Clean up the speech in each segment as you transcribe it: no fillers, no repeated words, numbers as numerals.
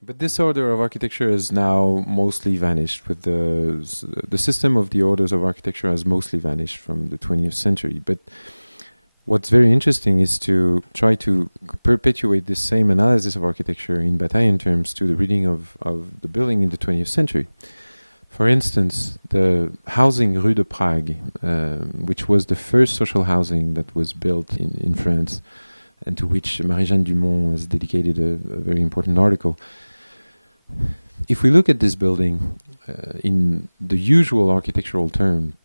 But this order of architecture has now mostly vanished. With the system of the orders of architecture has mostly vanished from the 20th century. But what's very interesting is to try to perpetuate this same analysis of architecture in Bataille terms to the reading of the building in the 20th century. For instance, the housing Rue de Prague, which was the first social housing that was built in France, and to which Marie-Jeanne Dumont has dedicated a very important article. If we look at this building in the usual architectural term,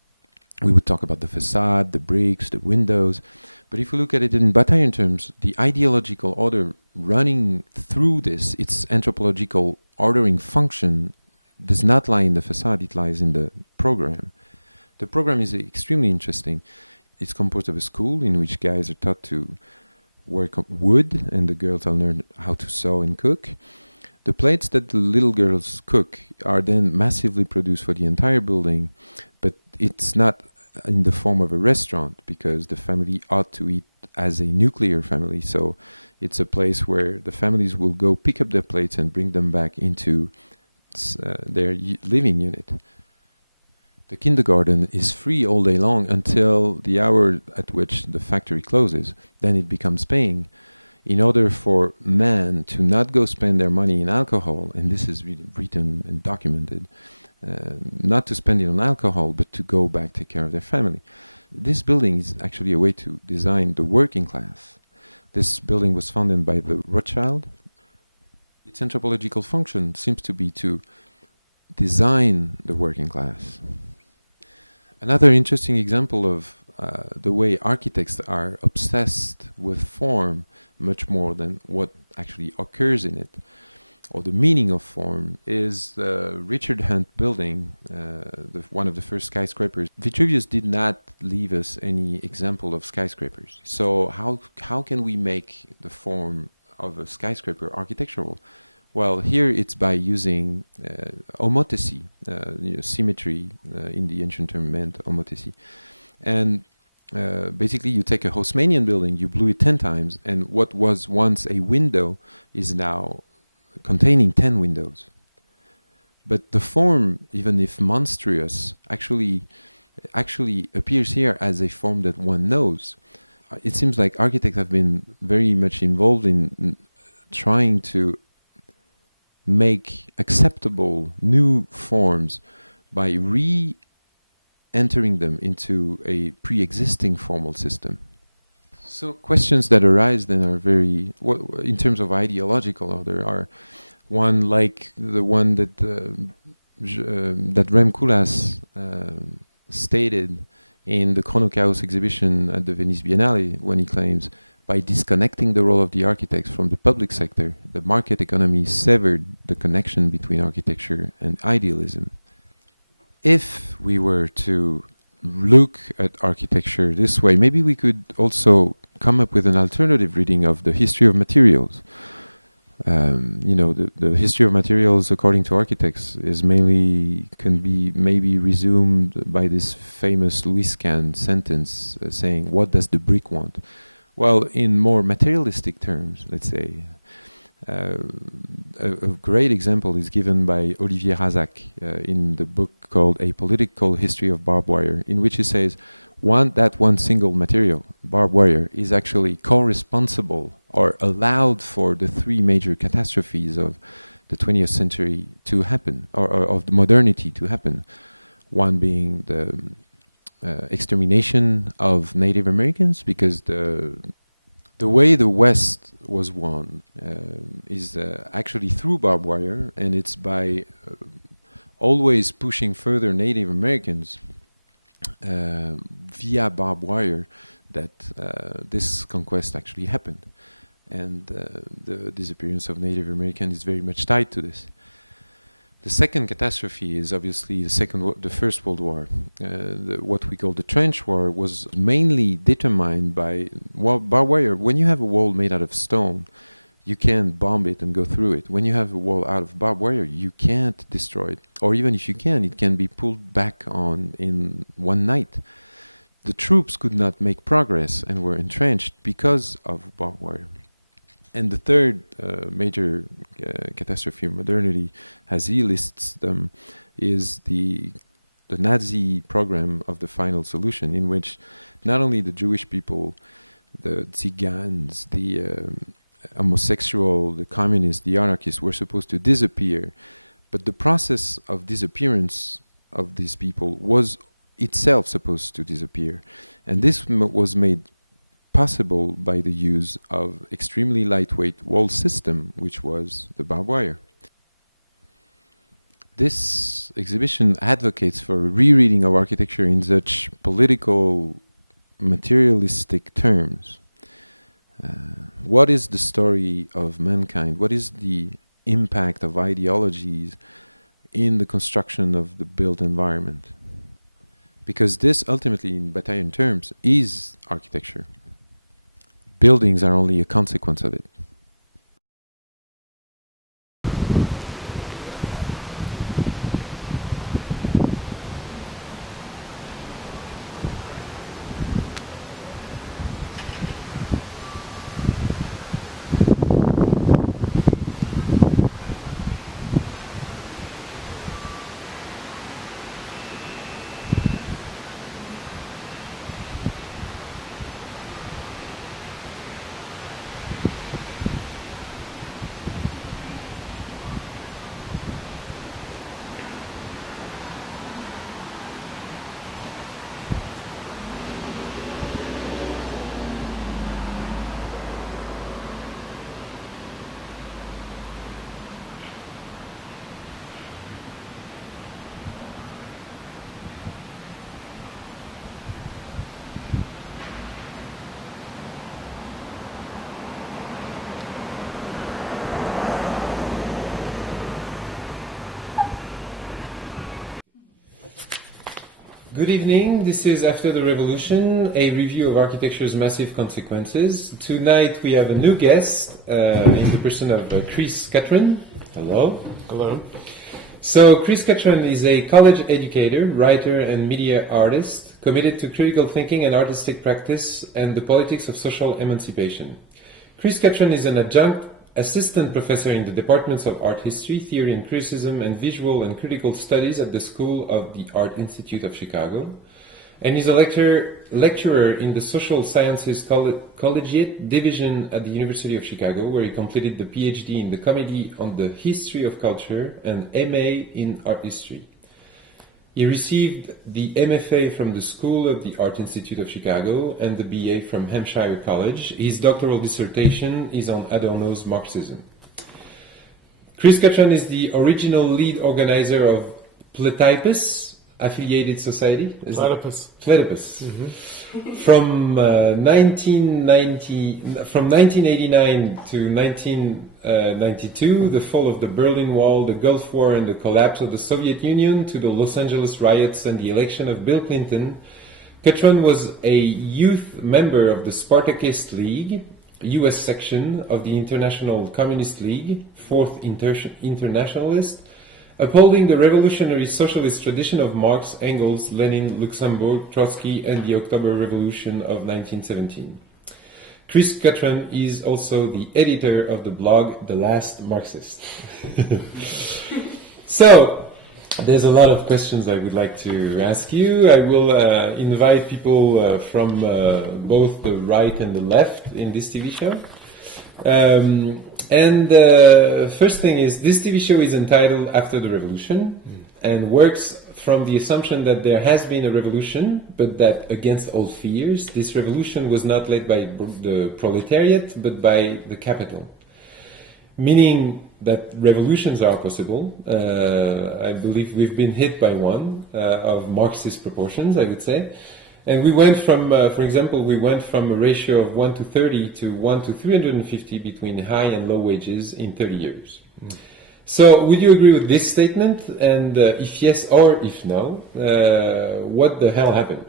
we would talk about the facade, the bricks, the windows. But if we look at it in Bataille terms, the ideological order running through this, its anthropological ordering function, does not lie in the facade, it lies in the program. The program is extremely interesting. It's composed of a school in which guys are taught to work on wood and the girls will learn how to sew and cook. The plates that the little girls cook are then massively produced for the entire building, but it's not in the form of a restaurant because the family ought to eat as a nuclear family. So it's a place where the families will go pick up their plates and bring them back into their living unit. The kindergarten is free all day long until the hour at which the factory closes. Then it becomes paying. In order for men to not go spend their money in alcohol, and this is really written and documented, not to spend it on alcohol, but to go back take care of their family. This building is actually a way to design the working class. This building was founded by the Rothschild. Its anthropological function seems to be to design the working class. Another interesting example of the way architects are obsessed with form much more than what actually occurs in it, or the meaning of form, is the Richard Hunt building, one of the first skyscrapers. Vitruvius did not leave us any example of skyscrapers. So how can we make the form of a skyscraper architectural? Well, here it's by using homotesy, symmetry. In the ancient term meant homotesy. And basically you take a Haussmannian building, you blew it 10 times, and what was once a window is now containing 10 windows. But the form, even if monstrous, actually appears here as a form that one knows. It seems like architects have been very much involved in trying to make acceptable new forms by re-entering them into a pre-existing formal system. So questions that arise then are very, in terms of ideological, there are one like the one that that Rem Koolhaas stated in the Chronochaos exhibition at the Venice Biennale, when he claims, by disconnecting the role of the architects from the public sector, the market economy severed the connection between architecture and idealism. If we were to look at architecture this way, maybe we could also come up with an alternative reading of the history of materials. The history of materials, according to architects, can be maybe resumed by this famous Louis Kahn sentence saying, "What does the brick want?" Well, in more materialistic terms, let's say, a great example is given by Olivier Razac in the book called A Political History of Barbed Wire, in which he says that one single material, barbed wire, is actually co-responsible or allowed for the three major catastrophes of the 20th century to happen, or of the modernity to happen. One being the extermination of Native Americans, because the way the West was won is actually through barbed wire, and it's by always pushing further Native Americans via barbed wire that this conquest actually happened. And the disappearance of Native Americans is very much tied to this. The second catastrophe is obviously the First World War. What we call the Trench War was mainly determined by barbed wire. When you have a wall made out of stone, you can bomb it and go through it. When you have a wall out of barbed wire, you can't destroy it. Or even if you can, it can be pulled back on in one night. The troops could not make progress and were entrenched because of barbed wire. And the third major catastrophe of modernity, as he lists them, is the Nazi program of the final solution, in which not only the Jewish people, the Tzigans, the homosexual, the communists, the anarchists were supposed to disappear, but the process of disappearance of these people was itself supposed to disappear. And this was made possible by the use of extremely lightweight wall system, which was the barbed wire. This exhibition advocates for a rereading of architecture in such political, materialistic terms. What is the story of mankind? What is the impact of ideologies in the construction of the built environment? Because this ultimately, in Bataille terms, is architecture. Buildings are only a consequence of it. Good evening, this is After the Revolution, a review of architecture's massive consequences. Tonight we have a new guest in the person of Chris Cutrone. Hello. Hello. So Chris Cutrone is a college educator, writer and media artist, committed to critical thinking and artistic practice and the politics of social emancipation. Chris Cutrone is an adjunct assistant professor in the departments of art history, theory and criticism, and visual and critical studies at the School of the Art Institute of Chicago, and is a lecturer in the social sciences collegiate division at the University of Chicago, where he completed the PhD in the Comedy on the History of Culture and MA in Art History. He received the MFA from the School of the Art Institute of Chicago and the BA from Hampshire College. His doctoral dissertation is on Adorno's Marxism. Chris Cutrone is the original lead organizer of Platypus, affiliated society. Platypus. Mm-hmm. From 1989 to 1992, the fall of the Berlin Wall, the Gulf War, and the collapse of the Soviet Union, to the Los Angeles riots and the election of Bill Clinton, Cutrone was a youth member of the Spartacist League, US section of the International Communist League, Fourth Internationalist, upholding the revolutionary socialist tradition of Marx, Engels, Lenin, Luxemburg, Trotsky, and the October Revolution of 1917. Chris Cutrone is also the editor of the blog The Last Marxist. So, there's a lot of questions I would like to ask you. I will invite people from both the right and the left in this TV show. First thing is, this TV show is entitled After the Revolution and works from the assumption that there has been a revolution, but that against all fears, this revolution was not led by the proletariat, but by the capital. Meaning that revolutions are possible. I believe we've been hit by one of Marxist proportions, I would say. And we went from, for example, we went from a ratio of 1 to 30 to 1 to 350 between high and low wages in 30 years. Mm. So, would you agree with this statement? And if yes or if no, what the hell happened?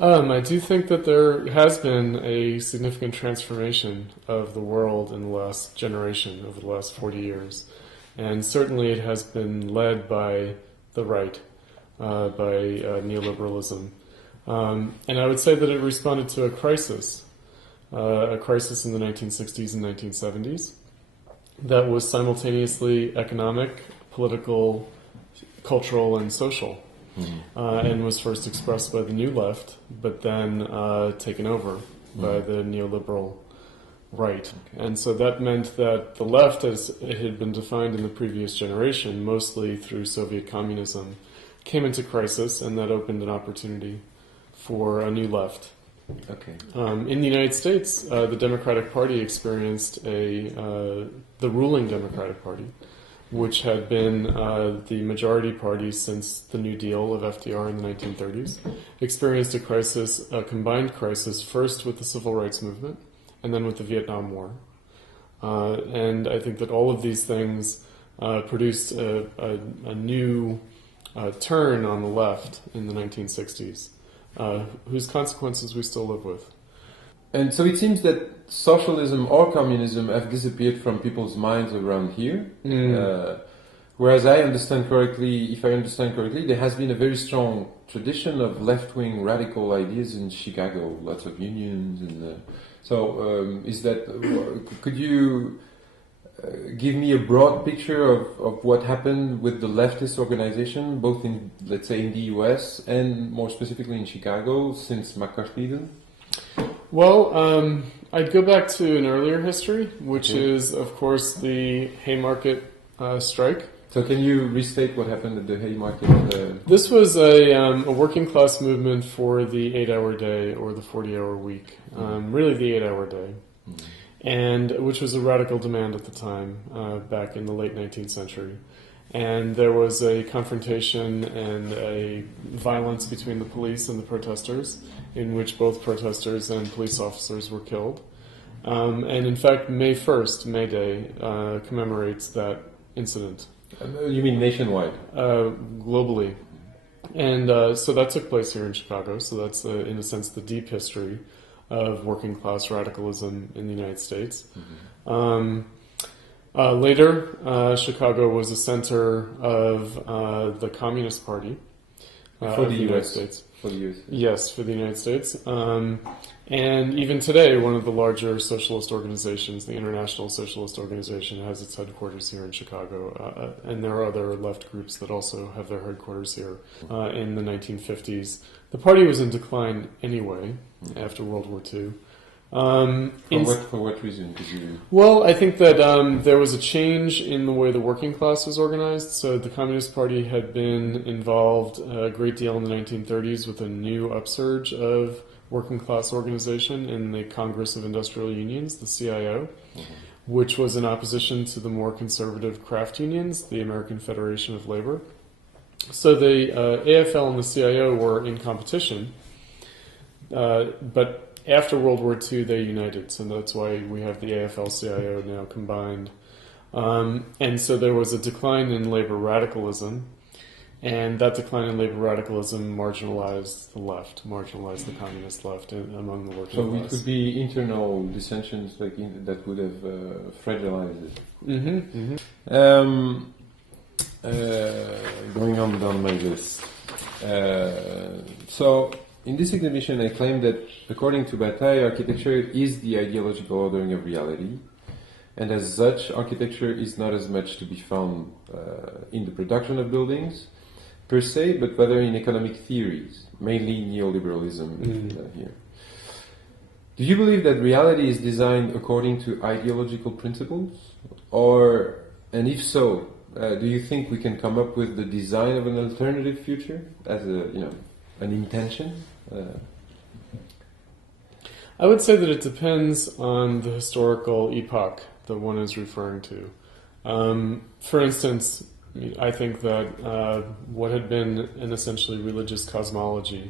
I do think that there has been a significant transformation of the world in the last generation, over the last 40 years. And certainly it has been led by the right, by neoliberalism. And I would say that it responded to a crisis. a crisis in the 1960s and 1970s that was simultaneously economic, political, cultural, and social, and was first expressed by the New Left, but then taken over by the neoliberal right. And so that meant that the left, as it had been defined in the previous generation, mostly through Soviet communism, came into crisis, and that opened an opportunity for a new left. In the United States, the Democratic Party experienced the ruling Democratic Party, which had been the majority party since the New Deal of FDR in the 1930s, experienced a crisis, a combined crisis, first with the Civil Rights Movement, and then with the Vietnam War. And I think that all of these things produced a new turn on the left in the 1960s, whose consequences we still live with. And so it seems that socialism or communism have disappeared from people's minds around here. Whereas I understand correctly, if I understand correctly, there has been a very strong tradition of left-wing radical ideas in Chicago, lots of unions. And is that, could you give me a broad picture of what happened with the leftist organization, both in, let's say, in the US and more specifically in Chicago since McCarthyism? Well, I'd go back to an earlier history, which is, of course, the Haymarket strike. So can you restate what happened at the Haymarket? This was a working class movement for the 8-hour day or the 40-hour week. Really the 8-hour day. And which was a radical demand at the time, back in the late 19th century. And there was a confrontation and a violence between the police and the protesters, in which both protesters and police officers were killed. And in fact, May 1st, May Day, commemorates that incident. You mean nationwide? Globally. And so that took place here in Chicago, so that's, in a sense, the deep history of working class radicalism in the United States. Later, Chicago was a center of the Communist Party. For the United States. For the US. Yes, for the United States. And even today, one of the larger socialist organizations, the International Socialist Organization, has its headquarters here in Chicago. And there are other left groups that also have their headquarters here in the 1950s. The party was in decline anyway after World War II. For what reason did you? Well, I think that there was a change in the way the working class was organized. So the Communist Party had been involved a great deal in the 1930s with a new upsurge of working class organization in the Congress of Industrial Unions, the CIO, which was in opposition to the more conservative craft unions, the American Federation of Labor. So the AFL and the CIO were in competition, but after World War II they united, so that's why we have the AFL-CIO now combined. And so there was a decline in labor radicalism, and that decline in labor radicalism marginalized the left, marginalized the communist left among the working class. So it could be internal dissensions that would have fragilized it. Going on down my list. So, in this exhibition, I claim that, according to Bataille, architecture is the ideological ordering of reality, and as such, architecture is not as much to be found in the production of buildings, per se, but rather in economic theories, mainly neoliberalism here. Do you believe that reality is designed according to ideological principles? And if so, do you think we can come up with the design of an alternative future as an intention? I would say that it depends on the historical epoch that one is referring to. For instance, I think that what had been an essentially religious cosmology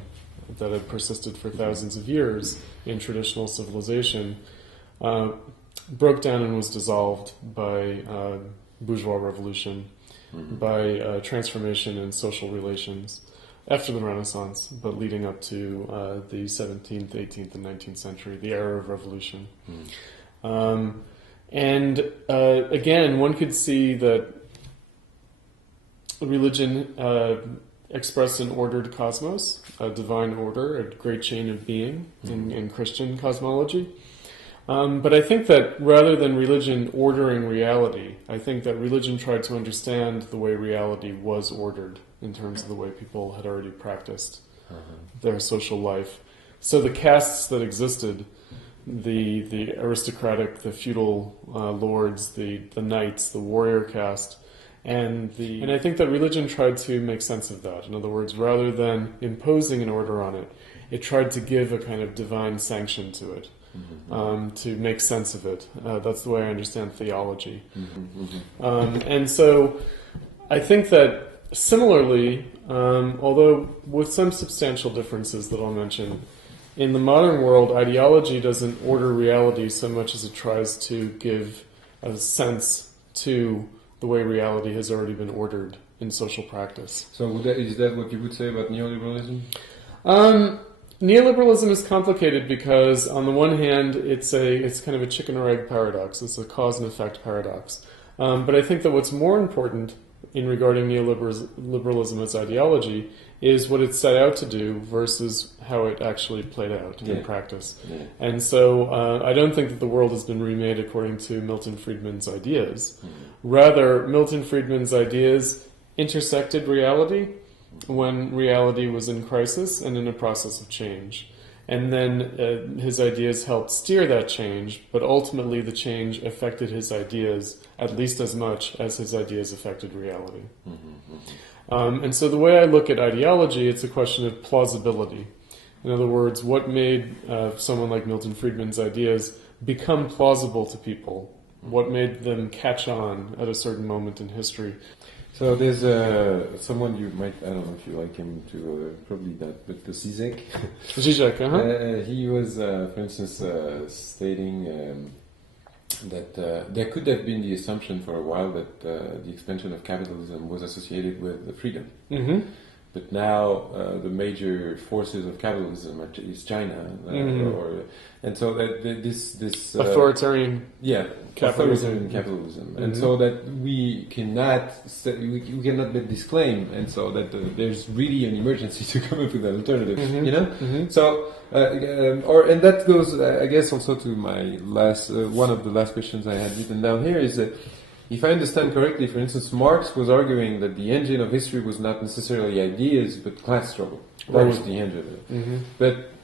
that had persisted for thousands of years in traditional civilization broke down and was dissolved by bourgeois revolution, by transformation in social relations after the Renaissance, but leading up to the 17th, 18th, and 19th century, the era of revolution. And again, one could see that religion expressed an ordered cosmos, a divine order, a great chain of being in Christian cosmology. But I think that rather than religion ordering reality, I think that religion tried to understand the way reality was ordered in terms of the way people had already practiced their social life. So the castes that existed, the aristocratic, the feudal lords, the knights, the warrior caste, and I think that religion tried to make sense of that. In other words, rather than imposing an order on it, it tried to give a kind of divine sanction to it, to make sense of it. That's the way I understand theology. And so I think that similarly, although with some substantial differences that I'll mention, in the modern world, ideology doesn't order reality so much as it tries to give a sense to the way reality has already been ordered in social practice. So is that what you would say about neoliberalism? Neoliberalism is complicated because, on the one hand, it's kind of a chicken or egg paradox. It's a cause and effect paradox. But I think that what's more important in regarding neoliberalism as ideology is what it set out to do versus how it actually played out in practice. And so I don't think that the world has been remade according to Milton Friedman's ideas. Rather, Milton Friedman's ideas intersected reality when reality was in crisis and in a process of change. And then his ideas helped steer that change, but ultimately the change affected his ideas at least as much as his ideas affected reality. And so the way I look at ideology, it's a question of plausibility. In other words, what made someone like Milton Friedman's ideas become plausible to people? What made them catch on at a certain moment in history? So there's someone you might, I don't know if you like him to, probably not, but the Zizek. Zizek, he was, for instance, stating that there could have been the assumption for a while that the expansion of capitalism was associated with the freedom. But now the major forces of capitalism is China, and so this authoritarian capitalism, and so that we cannot let this claim, and so that there's really an emergency to come up with an alternative, you know. So and that goes, I guess, also to my last one of the last questions I had written down here is that. If I understand correctly, for instance, Marx was arguing that the engine of history was not necessarily ideas, but class struggle. That was the engine of it. But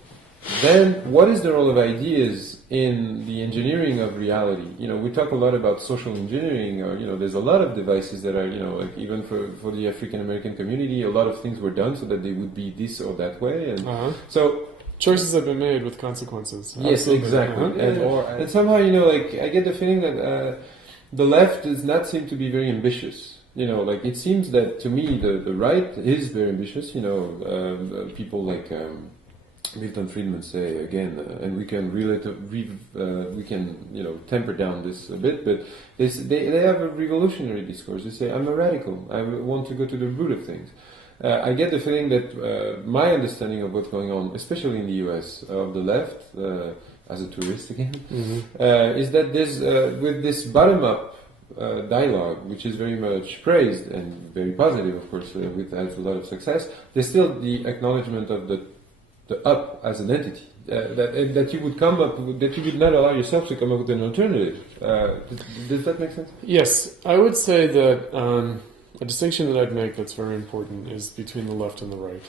then, what is the role of ideas in the engineering of reality? You know, we talk a lot about social engineering, or, you know, there's a lot of devices that are, you know, like even for the African American community, a lot of things were done so that they would be this or that way. And so... choices have been made with consequences. Yes, exactly. And somehow, you know, like, I get the feeling that... the left does not seem to be very ambitious. You know, like it seems that to me the right is very ambitious. You know, people like Milton Friedman say again, and we can you know temper down this a bit, but they have a revolutionary discourse. They say I'm a radical. I want to go to the root of things. I get the feeling that my understanding of what's going on, especially in the U.S. of the left. As a tourist again, is that there's with this bottom-up dialogue, which is very much praised and very positive, of course, has a lot of success. There's still the acknowledgement of the up as an entity that you would come up, that you would not allow yourself to come up with an alternative. Does that make sense? Yes, I would say that a distinction that I'd make that's very important is between the left and the right,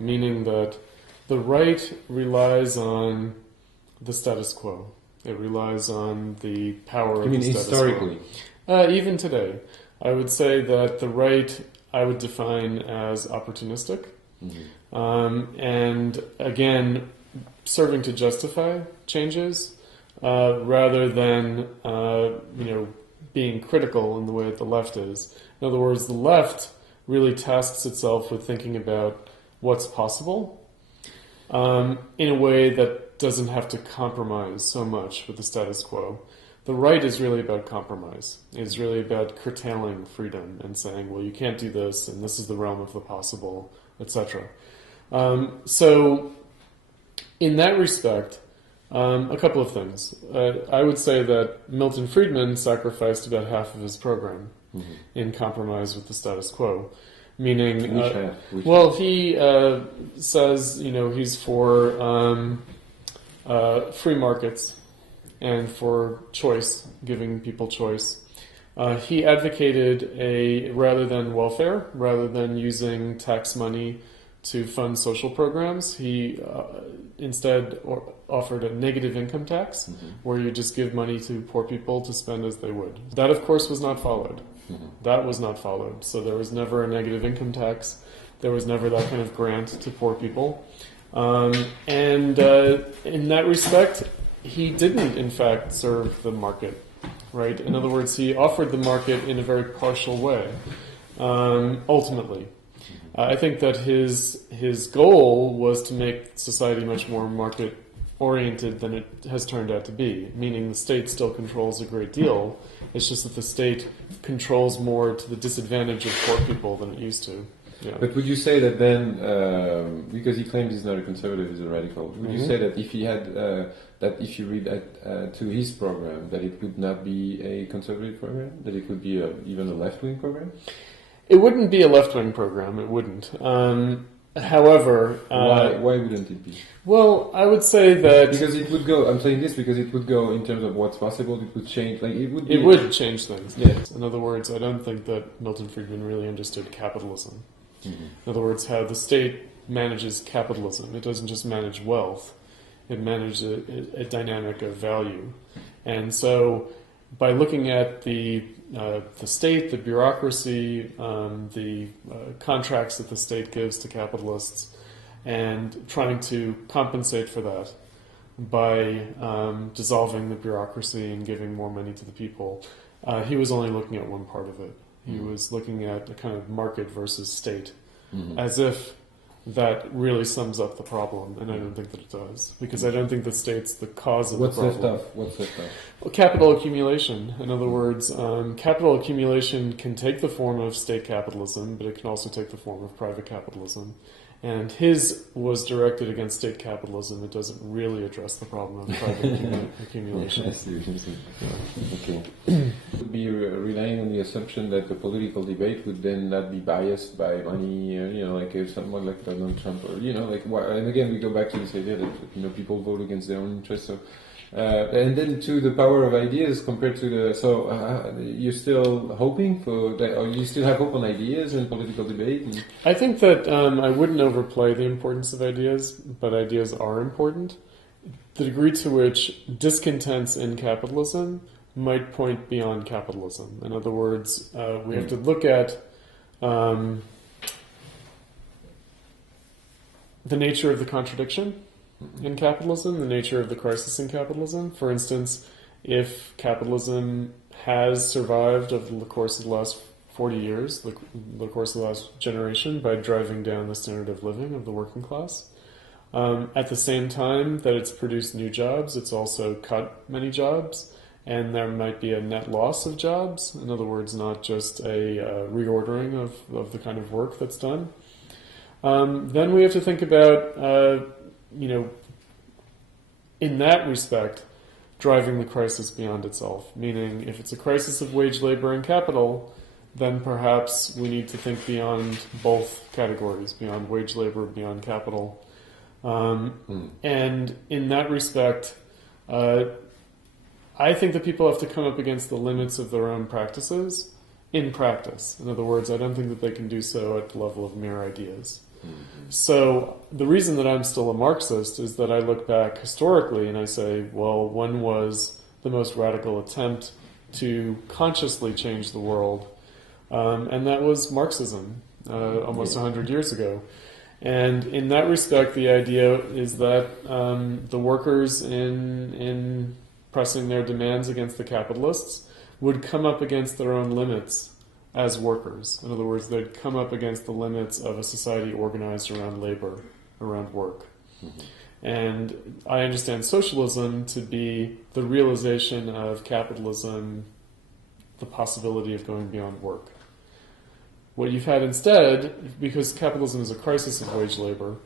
meaning that the right relies on the status quo. It relies on the power of the status historically? Quo. Even today. I would say that the right I would define as opportunistic. And again, serving to justify changes rather than being critical in the way that the left is. In other words, the left really tasks itself with thinking about what's possible in a way that doesn't have to compromise so much with the status quo. The right is really about compromise. It's really about curtailing freedom and saying, well, you can't do this, and this is the realm of the possible, etc. So, in that respect, a couple of things. I would say that Milton Friedman sacrificed about half of his program in compromise with the status quo. Meaning, he says, you know, he's for free markets and for choice, giving people choice. He advocated rather than welfare, rather than using tax money to fund social programs, he instead offered a negative income tax, where you just give money to poor people to spend as they would. That, of course, was not followed. That was not followed. So there was never a negative income tax. There was never that kind of grant to poor people. In that respect, he didn't, in fact, serve the market. Right? In other words, he offered the market in a very partial way, ultimately. I think that his goal was to make society much more market-oriented than it has turned out to be, meaning the state still controls a great deal. It's just that the state controls more to the disadvantage of poor people than it used to. Yeah. But would you say that then, because he claims he's not a conservative, he's a radical, would you say that if he had, that if you read that to his program, that it would not be a conservative program, that it could be even a left-wing program? It wouldn't be a left-wing program. It wouldn't. However, why wouldn't it be? Well, I would say that because it would go. I'm saying this because it would go in terms of what's possible. It would change. Like it would. It would change things. Yes. In other words, I don't think that Milton Friedman really understood capitalism. In other words, how the state manages capitalism. It doesn't just manage wealth. It manages a dynamic of value. And so, by looking at the state, the bureaucracy, the contracts that the state gives to capitalists, and trying to compensate for that by dissolving the bureaucracy and giving more money to the people, he was only looking at one part of it. He was looking at the kind of market versus state, as if that really sums up the problem, and I don't think that it does, because I don't think the state's the cause of the problem. What's that stuff? Well, capital accumulation. In other words, capital accumulation can take the form of state capitalism, but it can also take the form of private capitalism. And his was directed against state capitalism. It doesn't really address the problem of private accumulation. It would be relying on the assumption that the political debate would then not be biased by only, like if someone like Donald Trump, or, and again we go back to this idea that people vote against their own interests. So, and then to the power of ideas compared to you're still hoping for that, or you still have hope on ideas in political debate? I think that I wouldn't overplay the importance of ideas, but ideas are important. The degree to which discontents in capitalism might point beyond capitalism. In other words, we have to look at the nature of the contradiction in capitalism, the nature of the crisis in capitalism. For instance, if capitalism has survived over the course of the last 40 years, the course of the last generation, by driving down the standard of living of the working class, at the same time that it's produced new jobs, it's also cut many jobs, and there might be a net loss of jobs. In other words, not just a reordering of the kind of work that's done. Then we have to think about in that respect, driving the crisis beyond itself. Meaning, if it's a crisis of wage, labor, and capital, then perhaps we need to think beyond both categories, beyond wage, labor, beyond capital. And in that respect, I think that people have to come up against the limits of their own practices in practice. In other words, I don't think that they can do so at the level of mere ideas. So the reason that I'm still a Marxist is that I look back historically and I say, well, when was the most radical attempt to consciously change the world? And that was Marxism, almost 100 years ago. And in that respect, the idea is that the workers in pressing their demands against the capitalists would come up against their own limits as workers. In other words, they'd come up against the limits of a society organized around labor, around work. And I understand socialism to be the realization of capitalism, the possibility of going beyond work. What you've had instead, because capitalism is a crisis of wage labor,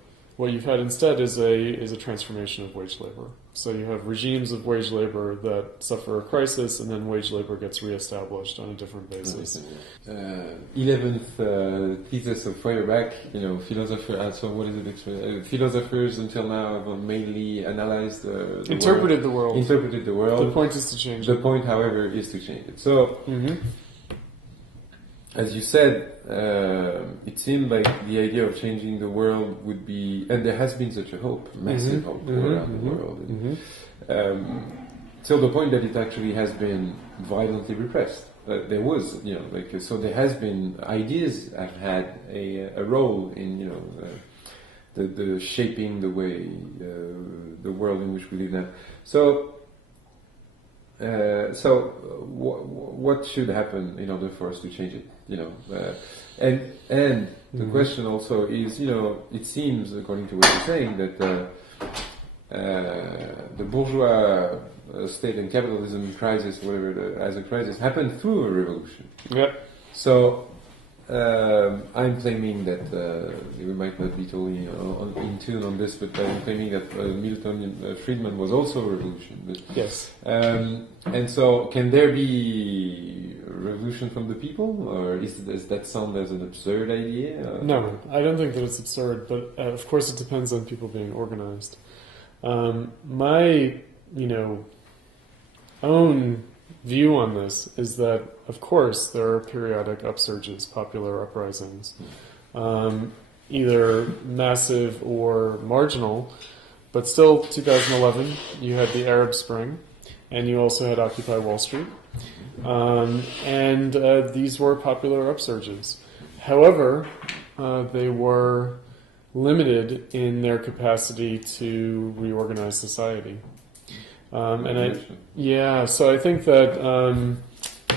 What you've had instead is a transformation of wage labor. So you have regimes of wage labor that suffer a crisis, and then wage labor gets reestablished on a different basis. 11th thesis of Feuerbach, philosophers until now have mainly analyzed interpreted the world. Interpreted the world. The point is to change it. The it. point, however, is to change it. So, as you said, it seemed like the idea of changing the world would be, and there has been such a hope, a massive hope around the world. Till the point that it actually has been violently repressed. There was, so there has been, ideas have had a role in, the shaping the way, the world in which we live now. So, what should happen in order for us to change it? And the question also is, it seems, according to what you're saying, that the bourgeois state and capitalism crisis, whatever, as a crisis, happened through a revolution. Yeah. So I'm claiming that we might not be totally in tune on this, but I'm claiming that Milton Friedman was also a revolution. But, yes. And so, can there be a revolution from the people, or does that sound as an absurd idea? No, I don't think that it's absurd, but of course it depends on people being organized. My, own view on this is that, of course, there are periodic upsurges, popular uprisings, either massive or marginal, but still, 2011, you had the Arab Spring, and you also had Occupy Wall Street, and these were popular upsurges. However, they were limited in their capacity to reorganize society. So I think that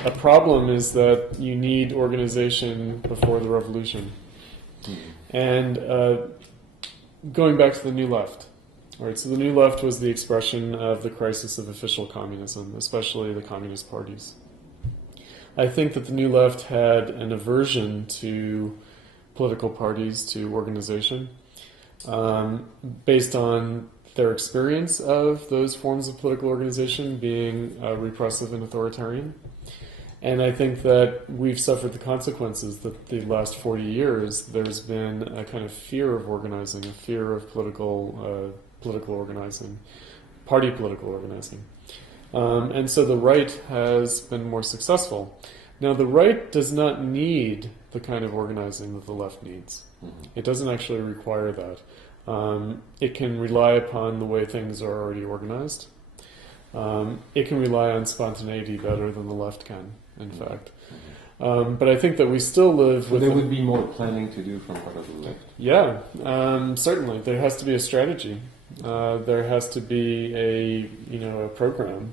a problem is that you need organization before the revolution. And going back to the New Left, right? So the New Left was the expression of the crisis of official communism, especially the communist parties. I think that the New Left had an aversion to political parties, to organization, based on their experience of those forms of political organization being repressive and authoritarian. And I think that we've suffered the consequences that the last 40 years there's been a kind of fear of organizing, fear of political organizing, party political organizing. And so the right has been more successful. Now the right does not need the kind of organizing that the left needs. It doesn't actually require that. It can rely upon the way things are already organized. It can rely on spontaneity better than the left can, in fact. But I think that we still live with... There would be more planning to do from part of the left. Yeah, certainly. There has to be a strategy. There has to be a program.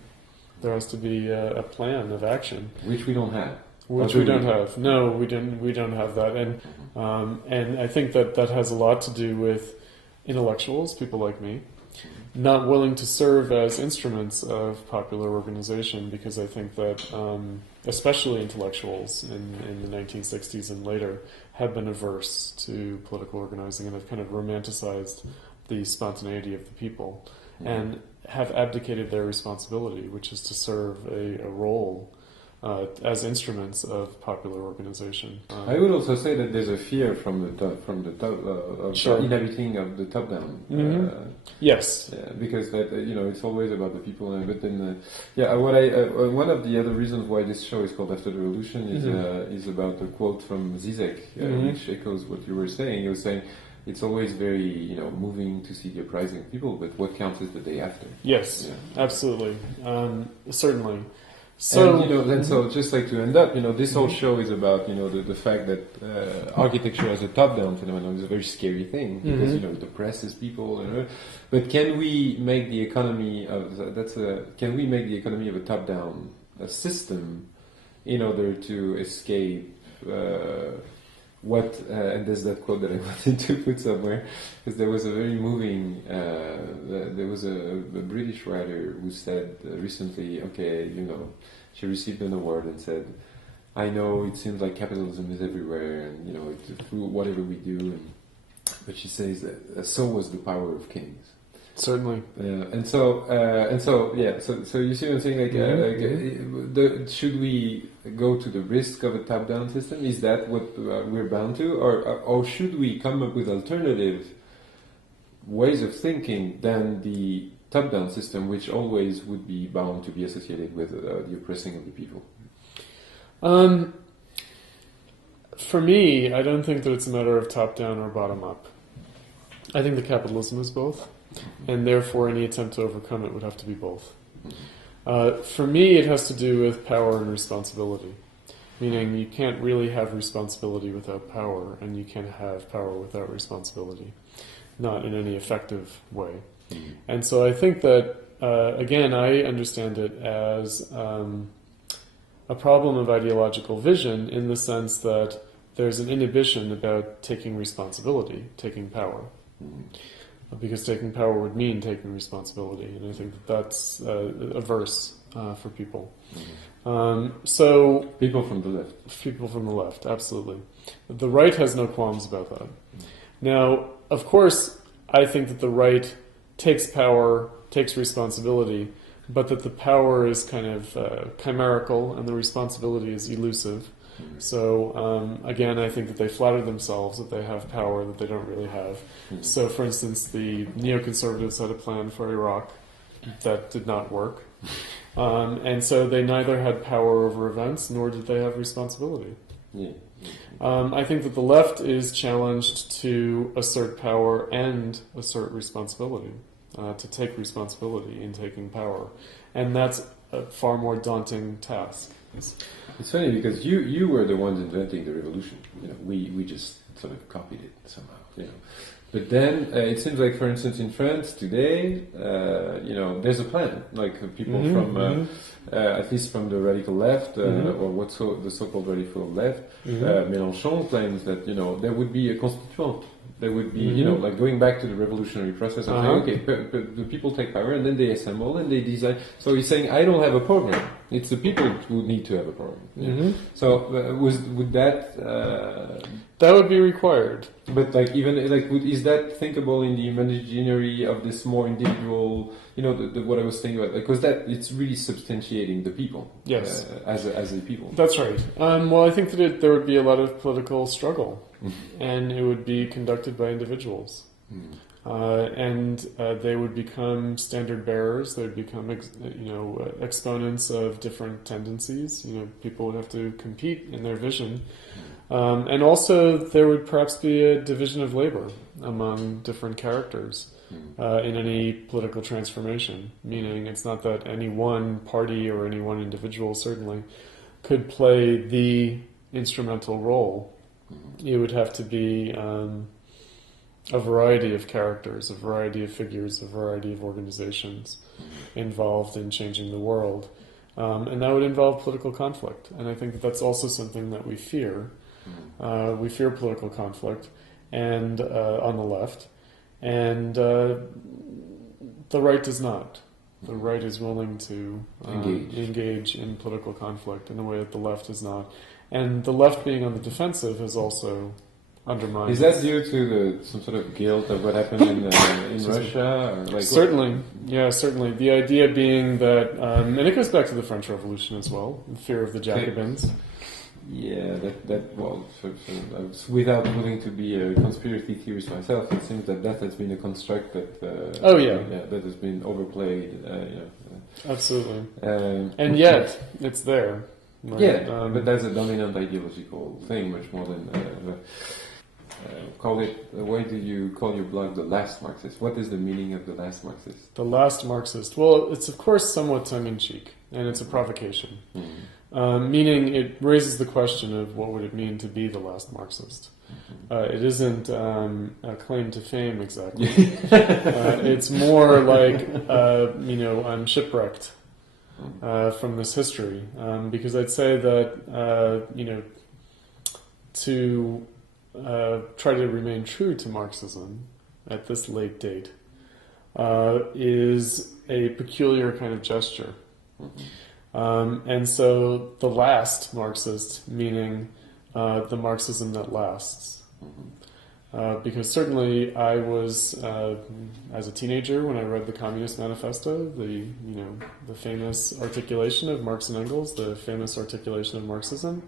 There has to be a plan of action. Which we don't have. Which we don't have. No, we don't have that. And I think that has a lot to do with intellectuals, people like me, not willing to serve as instruments of popular organization, because I think that especially intellectuals in the 1960s and later have been averse to political organizing, and they've kind of romanticized the spontaneity of the people and have abdicated their responsibility, which is to serve a role as instruments of popular organization. I would also say that there's a fear from the top, Sure. inhabiting of the top down. Yes, because that it's always about the people. But then, one of the other reasons why this show is called After the Revolution is about a quote from Zizek, which echoes what you were saying. He was saying it's always very moving to see the uprising of people, but what counts is the day after. Yes, absolutely, certainly. So, and so just like to end up, this whole show is about, the fact that architecture as a top-down phenomenon is a very scary thing, because, it oppresses people. But can we make the economy of a top-down system in order to escape and there's that quote that I wanted to put somewhere, because there was a very moving, there was a British writer who said recently, she received an award and said, I know it seems like capitalism is everywhere, and through whatever we do, but she says that so was the power of kings. Certainly. So you see what I'm saying? Should we go to the risk of a top-down system? Is that what we're bound to, or should we come up with alternative ways of thinking than the top-down system, which always would be bound to be associated with the oppressing of the people? For me, I don't think that it's a matter of top-down or bottom-up. I think that capitalism is both, and therefore any attempt to overcome it would have to be both. For me, it has to do with power and responsibility, meaning you can't really have responsibility without power, and you can't have power without responsibility, not in any effective way. And so I think that, again, I understand it as a problem of ideological vision in the sense that there's an inhibition about taking responsibility, taking power. Because taking power would mean taking responsibility, and I think that's averse for people. So people from the left. People from the left, absolutely. The right has no qualms about that. Now, of course, I think that the right takes power, takes responsibility, but that the power is kind of chimerical and the responsibility is elusive. So, again, I think that they flatter themselves that they have power that they don't really have. So, for instance, the neoconservatives had a plan for Iraq that did not work. And so they neither had power over events nor did they have responsibility. I think that the left is challenged to assert power and assert responsibility, to take responsibility in taking power. And that's a far more daunting task. It's funny because you were the ones inventing the revolution. We just sort of copied it somehow. But then it seems like, for instance, in France today, there's a plan. Like people from, at least from the radical left, or the so-called radical left, Mélenchon claims that there would be a constituant. There would be, like going back to the revolutionary process of saying, okay, but the people take power and then they assemble and they design. So he's saying, I don't have a program. It's the people who need to have a program. So would that... that would be required. But is that thinkable in the imaginary of this more individual, what I was thinking about? Because it's really substantiating the people. Yes. As the people. That's right. Well, I think that there would be a lot of political struggle. And it would be conducted by individuals. And they would become standard bearers. They would become, exponents of different tendencies. People would have to compete in their vision. And also, there would perhaps be a division of labor among different characters in any political transformation. Meaning, it's not that any one party or any one individual certainly could play the instrumental role. It would have to be a variety of characters, a variety of figures, a variety of organizations involved in changing the world. And that would involve political conflict. And I think that's also something that we fear. We fear political conflict and on the left. And the right does not. The right is willing to engage in political conflict in a way that the left is not. And the left being on the defensive is also undermined. Is that due to some sort of guilt of what happened in Russia? Certainly, certainly. The idea being that, and it goes back to the French Revolution as well, the fear of the Jacobins. Yeah, without willing to be a conspiracy theorist myself, it seems that has been a construct that that has been overplayed. Absolutely. And yet, it's there. Right? But that's a dominant ideological thing, much more than call it. Why do you call your blog the Last Marxist? What is the meaning of the Last Marxist? The Last Marxist. Well, it's of course somewhat tongue-in-cheek, and it's a provocation. Meaning, it raises the question of what would it mean to be the last Marxist. It isn't a claim to fame exactly. It's more like I'm shipwrecked. From this history, because I'd say that to try to remain true to Marxism at this late date is a peculiar kind of gesture. And so the last Marxist, meaning the Marxism that lasts. Because certainly I was, as a teenager, when I read the Communist Manifesto, the famous articulation of Marx and Engels, the famous articulation of Marxism,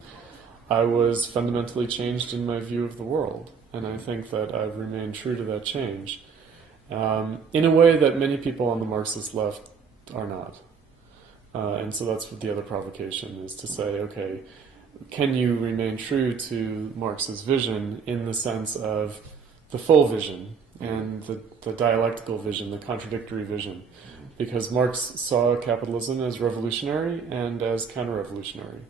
I was fundamentally changed in my view of the world. And I think that I've remained true to that change. In a way that many people on the Marxist left are not. And so that's what the other provocation is, to say, okay, can you remain true to Marx's vision in the sense of the full vision and the dialectical vision, the contradictory vision? Because Marx saw capitalism as revolutionary and as counter-revolutionary,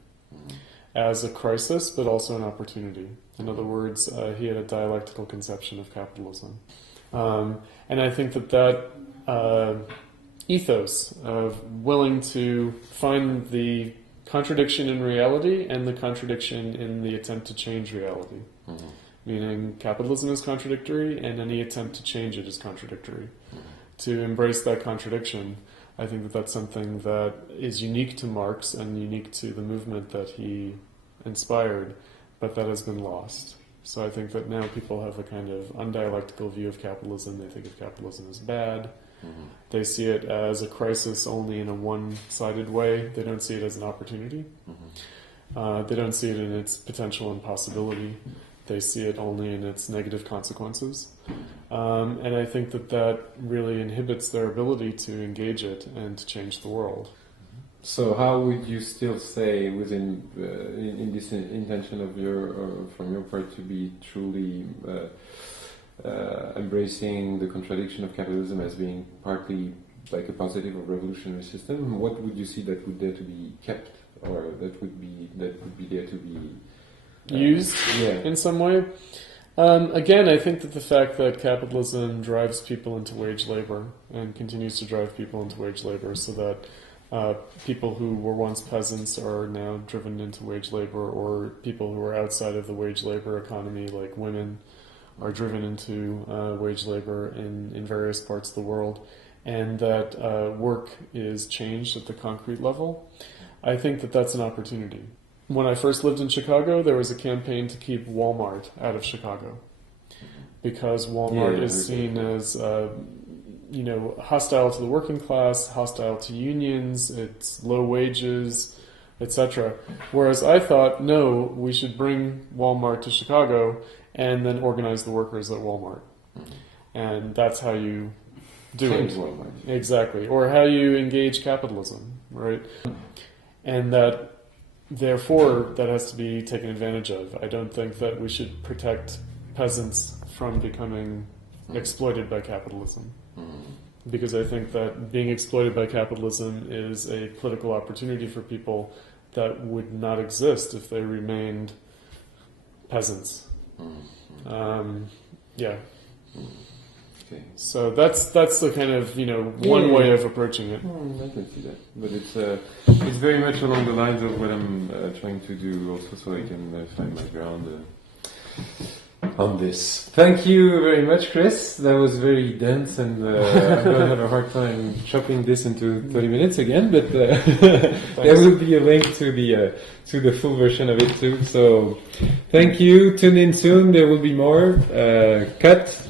as a crisis but also an opportunity. In other words, he had a dialectical conception of capitalism. And I think that ethos of willing to find the contradiction in reality and the contradiction in the attempt to change reality. Meaning capitalism is contradictory and any attempt to change it is contradictory. To embrace that contradiction, I think that that's something that is unique to Marx and unique to the movement that he inspired, but that has been lost. So I think that now people have a kind of undialectical view of capitalism. They think of capitalism as bad. They see it as a crisis only in a one-sided way. They don't see it as an opportunity. They don't see it in its potential impossibility. They see it only in its negative consequences. And I think that that really inhibits their ability to engage it and to change the world. So how would you still say within in this intention of from your part to be truly embracing the contradiction of capitalism as being partly like a positive or revolutionary system? What would you see that would dare to be kept, or that would be there to be used in some way? Again, I think that the fact that capitalism drives people into wage labor and continues to drive people into wage labor, so that people who were once peasants are now driven into wage labor, or people who are outside of the wage labor economy, like women, are driven into wage labor in various parts of the world, and that work is changed at the concrete level. I think that that's an opportunity. When I first lived in Chicago, there was a campaign to keep Walmart out of Chicago, because Walmart is seen as hostile to the working class, hostile to unions, it's low wages, etc. Whereas I thought, no, we should bring Walmart to Chicago and then organize the workers at Walmart. And that's how you do it. Walmart. Exactly. Or how you engage capitalism, right? And that, therefore, that has to be taken advantage of. I don't think that we should protect peasants from becoming exploited by capitalism. Because I think that being exploited by capitalism is a political opportunity for people that would not exist if they remained peasants. Okay. So that's the kind of one way of approaching it. I can see that, but it's very much along the lines of what I'm trying to do also, so I can find the ground on this. Thank you very much, Chris. That was very dense, and I'm going to have a hard time chopping this into 30 minutes again, but there will be a link to the full version of it too. So thank you. Tune in soon. There will be more. Cut.